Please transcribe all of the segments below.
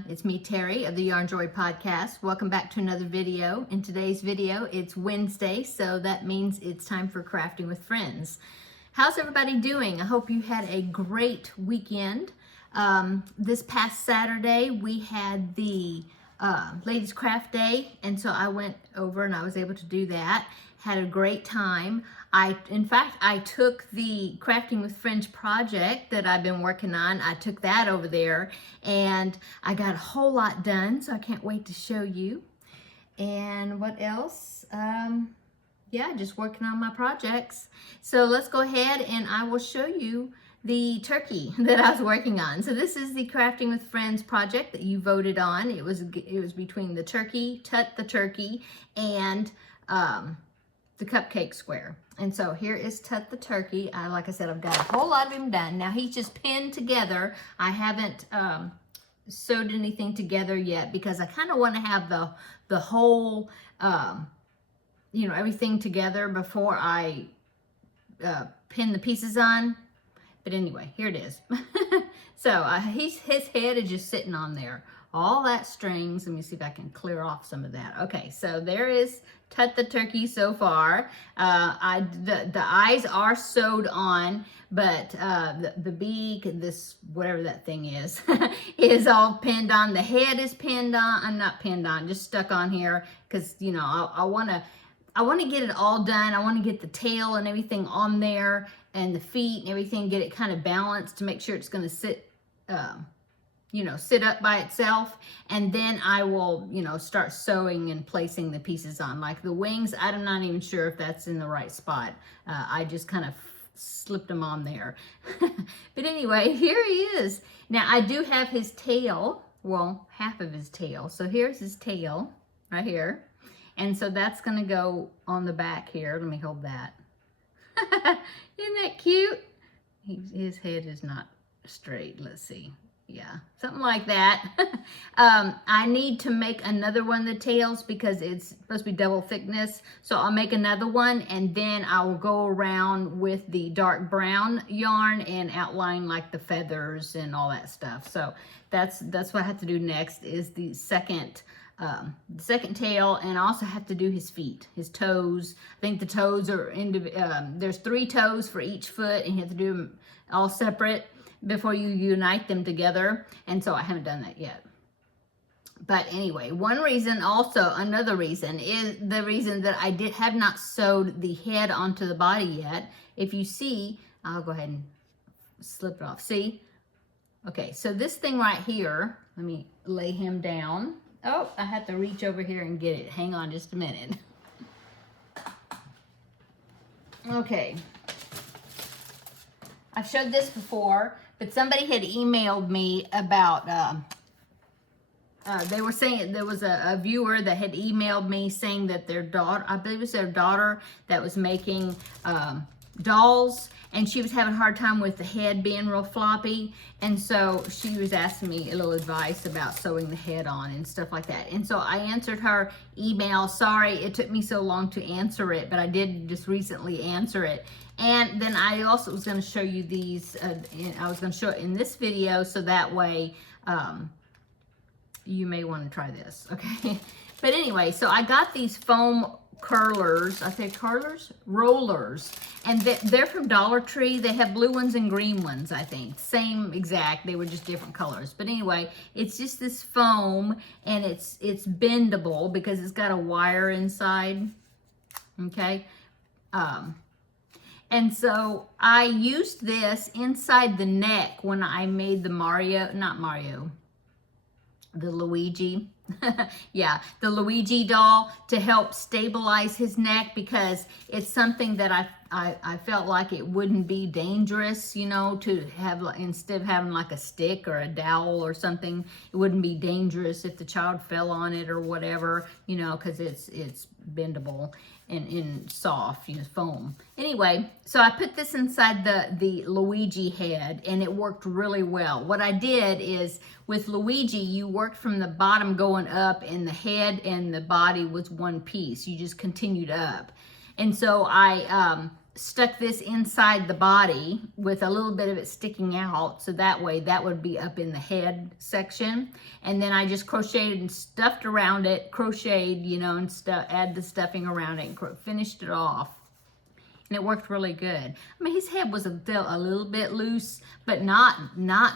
everyone. It's me, Terry of the Yarnjoy podcast. Welcome back to another video. In today's video, it's Wednesday, so that means it's time for crafting with friends. How's everybody doing? I hope you had a great weekend. This past Saturday, we had the Ladies Craft Day, and so I went over and I was able to do that. Had a great time. In fact, I took the Crafting with Friends project that I've been working on. I took that over there and I got a whole lot done, so I can't wait to show you. And what else? Yeah, just working on my projects. So let's go ahead and I will show you the turkey that I was working on. So this is the Crafting with Friends project that you voted on. It was between the turkey, Tut the Turkey, and the cupcake square. And so here is Tut the Turkey. Like I said, I've got a whole lot of him done. Now he's just pinned together. I haven't sewed anything together yet because I kind of want to have the whole, you know, everything together before I pin the pieces on. But anyway, here it is. So his head is just sitting on there. All that strings. Let me see if I can clear off some of that. Okay, so there is Tut the Turkey so far. The eyes are sewed on, but the beak, this whatever that thing is, is all pinned on. The head is pinned on. I'm not pinned on, just stuck on here because you know I want to get it all done. I want to get the tail and everything on there, and the feet and everything. Get it kind of balanced to make sure it's going to sit. You know, sit up by itself, and then I will, you know, start sewing and placing the pieces on. Like the wings, I'm not even sure if that's in the right spot. I just kind of slipped them on there. But anyway, here he is. Now I do have his tail, well, half of his tail. So here's his tail right here. And so that's gonna go on the back here. Let me hold that. Isn't that cute? His head is not straight, let's see. Yeah, something like that. I need to make another one of the tails because it's supposed to be double thickness. So I'll make another one and then I will go around with the dark brown yarn and outline like the feathers and all that stuff. So that's what I have to do next is the second tail, and I also have to do his feet, his toes. I think the toes are, there's 3 toes for each foot and you have to do them all separate before you unite them together, and so I haven't done that yet. But anyway, another reason is the reason that I have not sewed the head onto the body yet. If you see, I'll go ahead and slip it off. See? Okay, so this thing right here, let me lay him down. Oh, I have to reach over here and get it. Hang on just a minute. Okay. I've showed this before, but somebody had emailed me about, they were saying, there was a viewer that had emailed me saying that their daughter, I believe it was their daughter that was making dolls, and she was having a hard time with the head being real floppy, and so she was asking me a little advice about sewing the head on and stuff like that. And so I answered her email. Sorry it took me so long to answer it, but I did just recently answer it. And then I also was going to show you these, I was going to show it in this video, so that way you may want to try this, okay? But anyway, so I got these foam curlers, I say curlers? Rollers. And they're from Dollar Tree. They have blue ones and green ones, I think. Same exact, they were just different colors. But anyway, it's just this foam, and it's bendable because it's got a wire inside, okay? And so I used this inside the neck when I made the the Luigi. Yeah, the Luigi doll to help stabilize his neck, because it's something that I felt like it wouldn't be dangerous, you know, to have, instead of having like a stick or a dowel or something, it wouldn't be dangerous if the child fell on it or whatever, you know, because it's bendable and soft, you know, foam. Anyway, so I put this inside the Luigi head, and it worked really well. What I did is, with Luigi, you worked from the bottom going up, and the head and the body was one piece. You just continued up. And so I stuck this inside the body with a little bit of it sticking out, so that way that would be up in the head section. And then I just crocheted and stuffed around it, crocheted, you know, and add the stuffing around it and finished it off. And it worked really good. I mean, his head was a little bit loose, but not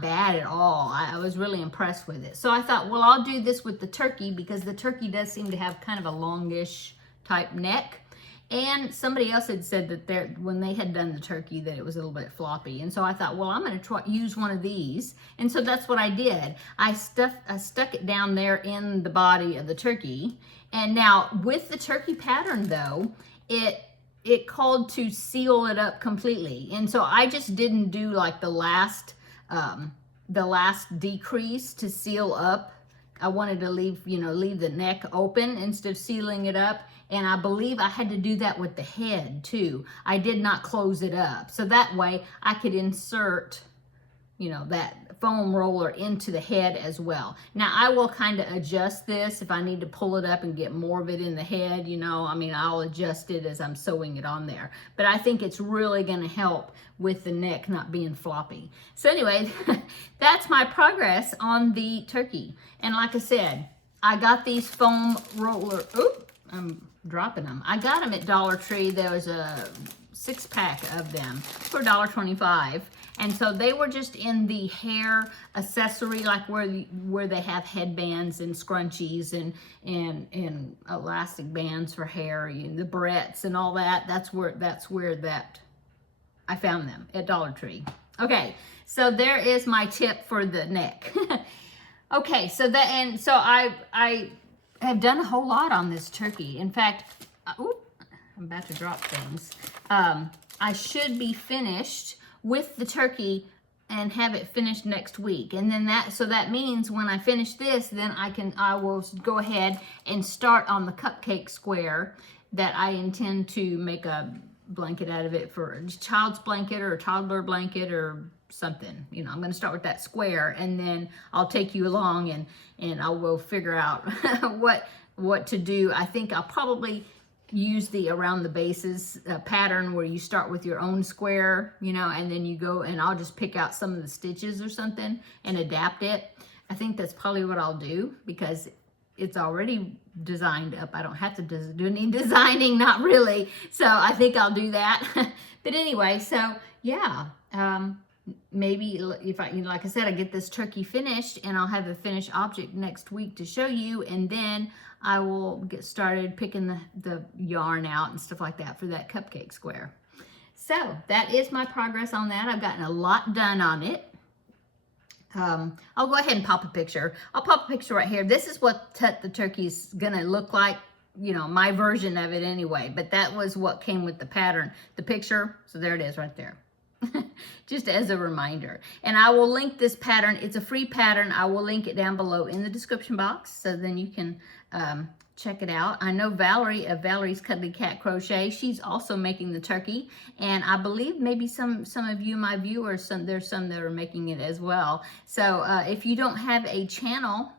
bad at all. I was really impressed with it. So I thought, well, I'll do this with the turkey, because the turkey does seem to have kind of a longish type neck. And somebody else had said that when they had done the turkey, that it was a little bit floppy. And so I thought, well, I'm going to use one of these. And so that's what I did. I stuck it down there in the body of the turkey. And now with the turkey pattern, though, it called to seal it up completely. And so I just didn't do like the last decrease to seal up. I wanted to leave the neck open instead of sealing it up. And I believe I had to do that with the head too. I did not close it up. So that way I could insert, you know, that foam roller into the head as well. Now I will kind of adjust this if I need to pull it up and get more of it in the head, you know. I mean, I'll adjust it as I'm sewing it on there. But I think it's really going to help with the neck not being floppy. So anyway, that's my progress on the turkey. And like I said, I got these foam roller, I'm dropping them. I got them at Dollar Tree. There was a 6-pack of them for $1.25. And so they were just in the hair accessory, like where they have headbands and scrunchies and elastic bands for hair, the barrettes and all that. That's where I found them, at Dollar Tree. Okay, so there is my tip for the neck. Okay, so I have done a whole lot on this turkey. In fact, I'm about to drop things. I should be finished with the turkey and have it finished next week. And then that means when I finish this, then I will go ahead and start on the cupcake square that I intend to make a blanket out of it for a child's blanket or a toddler blanket or something. You know, I'm going to start with that square, and then I'll take you along and I will figure out what to do. I think I'll probably use the around the bases pattern where you start with your own square, you know, and then you go, and I'll just pick out some of the stitches or something and adapt it. I think that's probably what I'll do, because it's already designed up. I don't have to do any designing, not really. So I think I'll do that. But anyway, so yeah, maybe if like I said, I get this turkey finished, and I'll have the finished object next week to show you, and then I will get started picking the yarn out and stuff like that for that cupcake square. So that is my progress on that. I've gotten a lot done on it. I'll go ahead and pop a picture. I'll pop a picture right here. This is what Tut the Turkey's gonna look like, you know, my version of it anyway, but that was what came with the pattern, the picture. So there it is right there. Just as a reminder. And I will link this pattern. It's a free pattern. I will link it down below in the description box, so then you can check it out. I know Valerie of Valerie's Cuddly Cat Crochet, she's also making the turkey, and I believe maybe some of you, my viewers, there's some that are making it as well. So if you don't have a channel,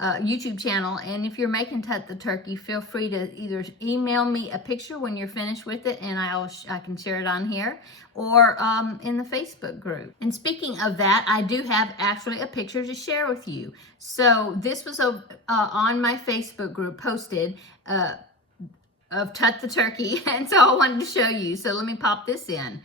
YouTube channel, and if you're making Tut the Turkey, feel free to either email me a picture when you're finished with it, and I can share it on here, or in the Facebook group. And speaking of that, I do have actually a picture to share with you. So this was on my Facebook group posted of Tut the Turkey, and so I wanted to show you. So let me pop this in.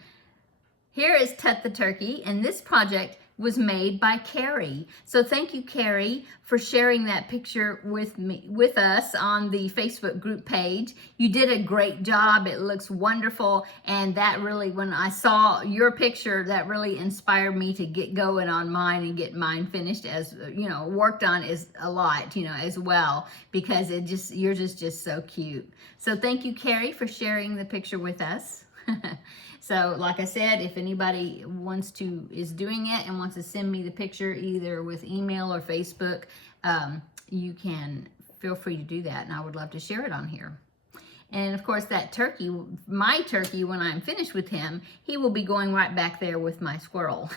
Here is Tut the Turkey, and this project was made by Carrie. So thank you, Carrie, for sharing that picture with us on the Facebook group page. You did a great job. It looks wonderful, and that really, when I saw your picture, that really inspired me to get going on mine and get mine finished, as you know, worked on is a lot, you know, as well, because yours is just so cute. So thank you, Carrie, for sharing the picture with us. So like I said, if anybody is doing it and wants to send me the picture either with email or Facebook, you can feel free to do that, and I would love to share it on here. And of course, that turkey, my turkey, when I'm finished with him, he will be going right back there with my squirrel.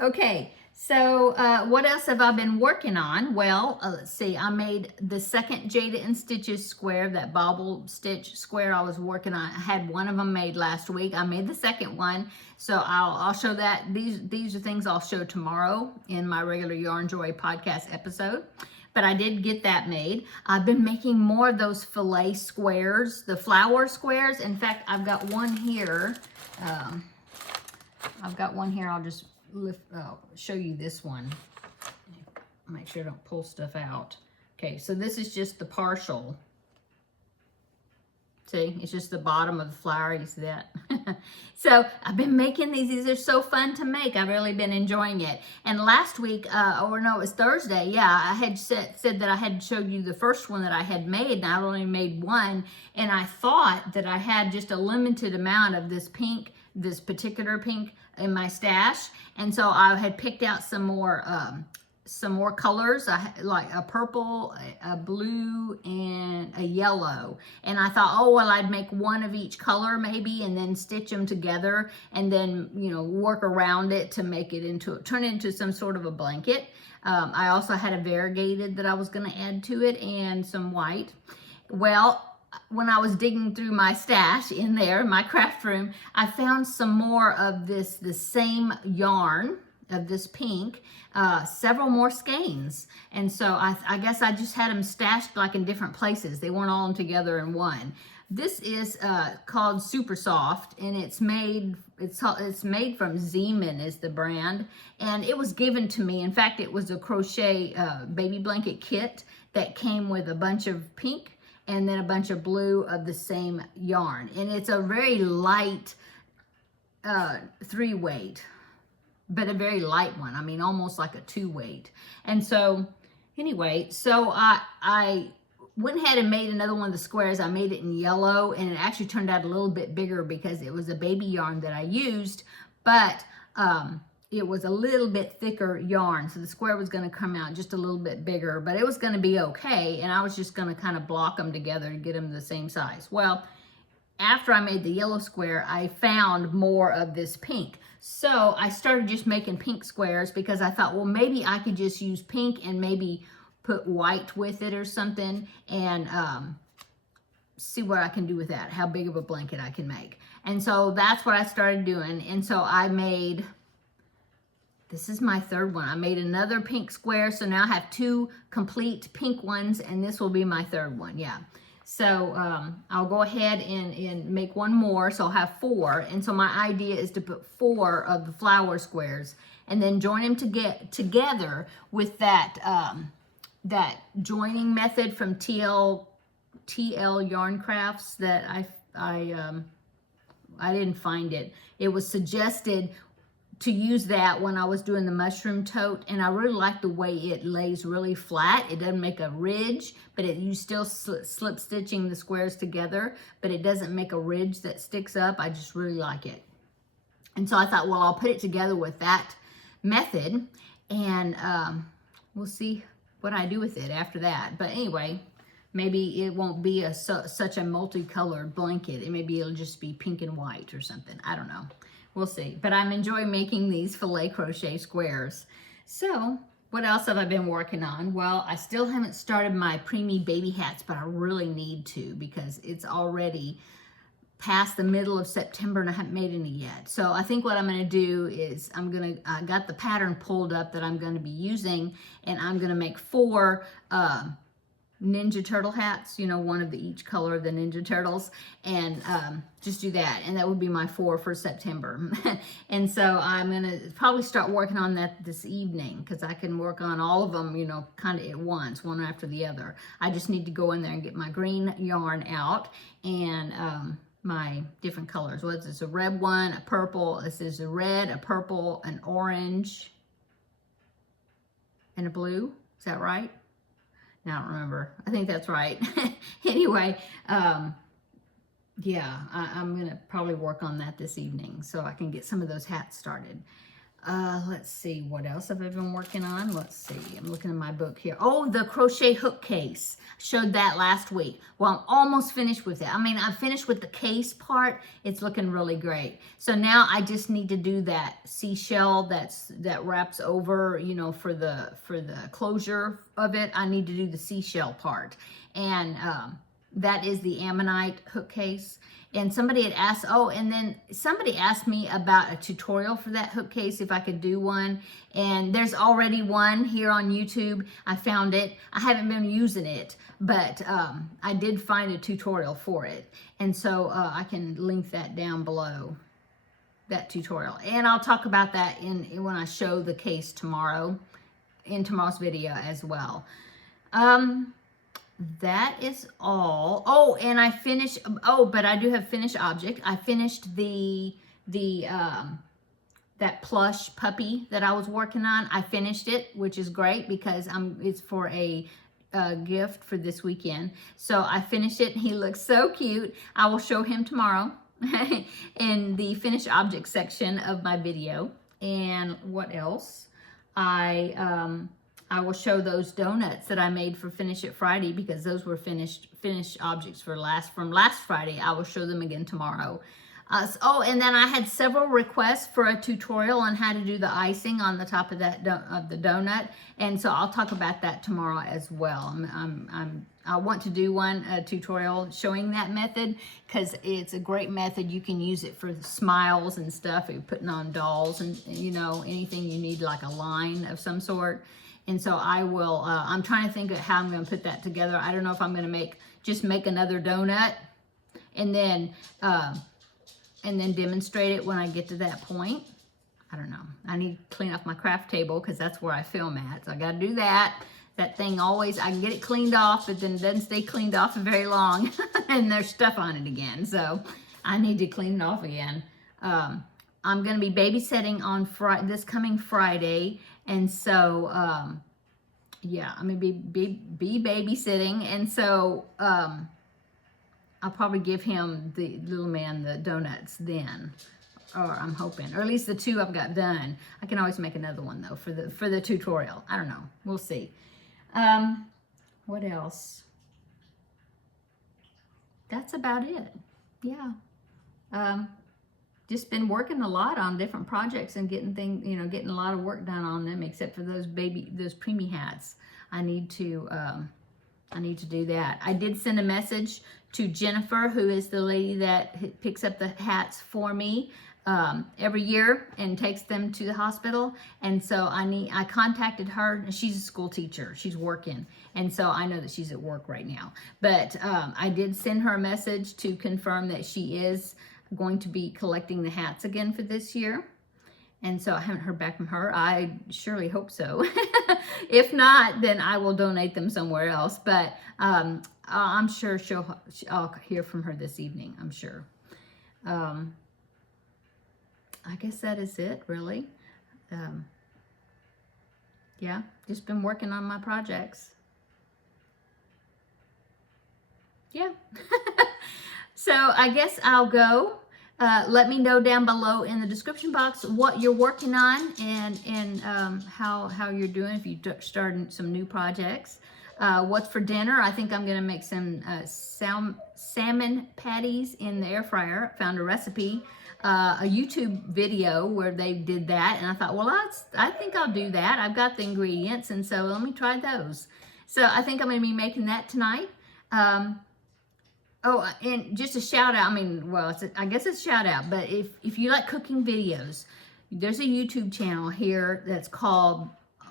Okay, So what else have I been working on? Well, let's see. I made the second Jada and Stitches square, that bobble stitch square I was working on. I had one of them made last week. I made the second one. So I'll show that. These are things I'll show tomorrow in my regular Yarnjoy podcast episode. But I did get that made. I've been making more of those filet squares, the flower squares. In fact, I've got one here. I'll just show you this one. Make sure I don't pull stuff out. Okay, so this is just the partial. See, it's just the bottom of the flower. You see that? So I've been making these. These are so fun to make. I've really been enjoying it. And last week, or no, it was Thursday. Yeah, I had said that I had showed you the first one that I had made, and I only made one. And I thought that I had just a limited amount of this pink, this particular pink in my stash. And so I had picked out some more colors, like a purple, a blue, and a yellow. And I thought, oh, well, I'd make one of each color maybe, and then stitch them together, and then, you know, work around it to make it turn it into some sort of a blanket. I also had a variegated that I was going to add to it, and some white. Well, when I was digging through my stash in there, my craft room, I found some more of the same yarn of this pink, several more skeins. And so I guess I just had them stashed like in different places. They weren't all together in one. This is called Super Soft, and it's made from Zeman is the brand, and it was given to me. In fact, it was a crochet baby blanket kit that came with a bunch of pink and then a bunch of blue of the same yarn. And it's a very light 3-weight, but a very light one. I mean, almost like a 2-weight. And so anyway, so I went ahead and made another one of the squares. I made it in yellow, and it actually turned out a little bit bigger because it was a baby yarn that I used, but it was a little bit thicker yarn. So the square was going to come out just a little bit bigger, but it was going to be okay. And I was just going to kind of block them together to get them the same size. Well, after I made the yellow square, I found more of this pink. So I started just making pink squares because I thought, well, maybe I could just use pink and maybe put white with it or something, and see what I can do with that, how big of a blanket I can make. And so that's what I started doing. And so I made, this is my third one. I made another pink square. So now I have 2 complete pink ones, and this will be my third one. Yeah. So I'll go ahead and make one more. So I'll have 4. And so my idea is to put 4 of the flower squares and then join them together with that that joining method from TL Yarn Crafts that I didn't find it. It was suggested to use that when I was doing the mushroom tote, and I really like the way it lays really flat. It doesn't make a ridge, but you still slip stitching the squares together, but it doesn't make a ridge that sticks up. I just really like it. And so I thought, well, I'll put it together with that method, and we'll see what I do with it after that. But anyway, maybe it won't be such a multicolored blanket. Maybe it'll just be pink and white or something. I don't know. We'll see. But I'm enjoying making these filet crochet squares. So what else have I been working on? Well, I still haven't started my preemie baby hats, but I really need to because it's already past the middle of September and I haven't made any yet. So I think what I'm going to do is I got the pattern pulled up that I'm going to be using, and I'm going to make 4 Ninja Turtle hats, you know, one of each color of the Ninja Turtles, and just do that. And that would be my 4 for September. And so I'm going to probably start working on that this evening because I can work on all of them, you know, kind of at once, one after the other. I just need to go in there and get my green yarn out and my different colors. What is this? A red one, a purple. This is a red, a purple, an orange, and a blue. Is that right? I don't remember. I think that's right. Anyway, yeah, I'm going to probably work on that this evening so I can get some of those hats started. Let's see, what else have I been working on? Let's see, I'm looking at my book here. Oh, the crochet hook case. Showed that last week. Well, I'm almost finished with it. I mean, I'm finished with the case part. It's looking really great. So now I just need to do that seashell that wraps over, you know, for the closure of it. I need to do the seashell part. And that is the Ammonite hook case. And somebody had asked, oh, and then somebody asked me about a tutorial for that hook case, if I could do one. And there's already one here on YouTube. I found it. I haven't been using it, but I did find a tutorial for it. And so I can link that down below, that tutorial. And I'll talk about that when I show the case tomorrow, in tomorrow's video as well. That is all. Oh, and I finished, oh, but I do have finished object. I finished that plush puppy that I was working on. I finished it, which is great because it's for a gift for this weekend. So I finished it. He looks so cute. I will show him tomorrow in the finished object section of my video. And what else? I will show those donuts that I made for Finish It Friday, because those were finished objects from last Friday. I will show them again tomorrow. Oh, and then I had several requests for a tutorial on how to do the icing on the top of that the donut, and so I'll talk about that tomorrow as well. I want to do a tutorial showing that method, because it's a great method. You can use it for smiles and stuff. You're putting on dolls and you know, anything you need, like a line of some sort. And so I will, I'm trying to think of how I'm going to put that together. I don't know if I'm going to just make another donut and then demonstrate it when I get to that point. I don't know. I need to clean off my craft table, because that's where I film at. So I got to do that. That thing always, I can get it cleaned off, but then it doesn't stay cleaned off for very long. And there's stuff on it again. So I need to clean it off again. I'm going to be babysitting on this coming Friday. And so, yeah, I'm going to be babysitting. And so, I'll probably give him, the little man, the donuts then. Or I'm hoping, or at least the 2 I've got done. I can always make another one though for the tutorial. I don't know. We'll see. What else? That's about it. Yeah. Just been working a lot on different projects and getting a lot of work done on them, except for those preemie hats. I need to do that. I did send a message to Jennifer, who is the lady that picks up the hats for me every year and takes them to the hospital. And so I contacted her. She's a school teacher. She's working. And so I know that she's at work right now. But I did send her a message to confirm that she is going to be collecting the hats again for this year. And so I haven't heard back from her. I surely hope so. If not, then I will donate them somewhere else. But I'm sure I'll hear from her this evening, I'm sure. I guess that is it, really. Yeah, just been working on my projects. Yeah. So I guess I'll go. Let me know down below in the description box what you're working on and how you're doing, if you started some new projects. What's for dinner? I think I'm going to make some salmon patties in the air fryer. Found a recipe, a YouTube video where they did that, and I thought, well, I think I'll do that. I've got the ingredients, and so let me try those. So I think I'm going to be making that tonight. Oh, and just a shout out, I guess it's a shout out, but if you like cooking videos, there's a YouTube channel here that's called,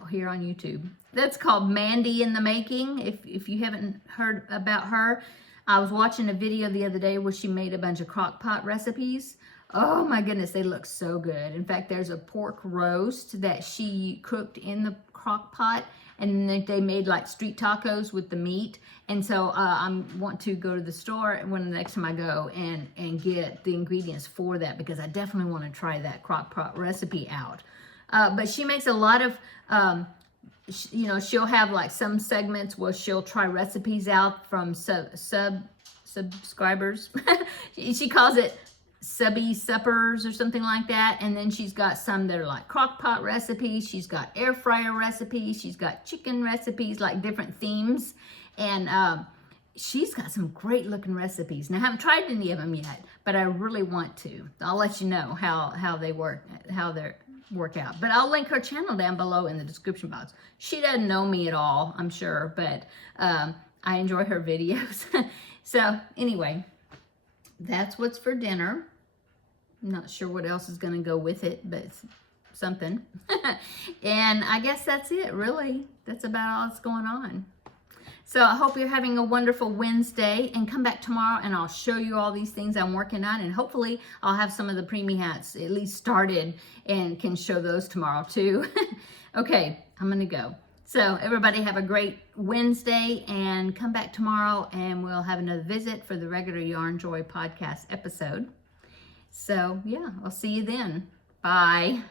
here on YouTube, that's called Mandy in the Making. If you haven't heard about her, I was watching a video the other day where she made a bunch of crock pot recipes. Oh my goodness, they look so good. In fact, there's a pork roast that she cooked in the crock pot, and then they made like street tacos with the meat. And so I want to go to the store the next time I go and get the ingredients for that, because I definitely want to try that crock pot recipe out. But she makes a lot of, she'll have like some segments where she'll try recipes out from subscribers. She calls it subby suppers or something like that. And then she's got some that are like crock pot recipes. She's got air fryer recipes. She's got chicken recipes, like different themes. And she's got some great looking recipes. Now, I haven't tried any of them yet, but I really want to. I'll let you know how they work out. But I'll link her channel down below in the description box. She doesn't know me at all, I'm sure, but I enjoy her videos. So anyway, that's what's for dinner. I'm not sure what else is going to go with it, but it's something. And I guess that's it, really. That's about all that's going on. So I hope you're having a wonderful Wednesday, and come back tomorrow and I'll show you all these things I'm working on, and hopefully I'll have some of the preemie hats at least started and can show those tomorrow too. Okay, I'm gonna go. So everybody have a great Wednesday, and come back tomorrow and we'll have another visit for the regular Yarnjoy podcast episode. So yeah, I'll see you then. Bye.